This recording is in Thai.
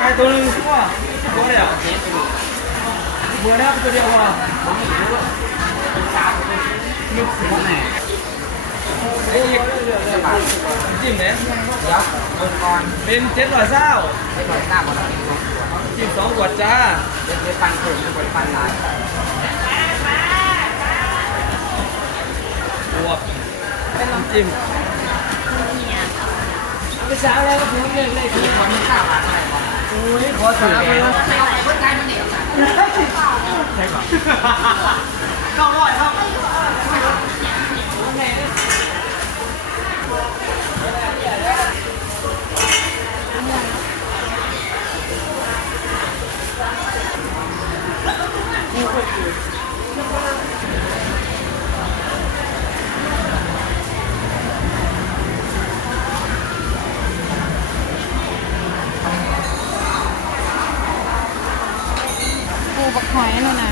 ไอ้ตัวนึงตัวตัวเดียวบัวนะครับตัวเดียวว่ะลูกหัวแม่ไอ้กจิ้มเนี่ยเดี๋ยวเบิ่งก่อนเป็นเจ็ดร้อยเศร้าไม่ปล่อยหน้าก่อนเป็นตัวจิ้มสองขวดจ้าเดี๋ยวเดียวปันเพิ่มจะปล่อยปันหลายบวกเป็นน้ำจิ้มไปสาวอะไรก็ถึงเลยเลยมีคนมีข้าวมาอะไรก่อน โอ้ยขอเลยคนไทยมันเหนียวใช่ก่อนเก้าร้อยครับ บักหอยนั่นนะ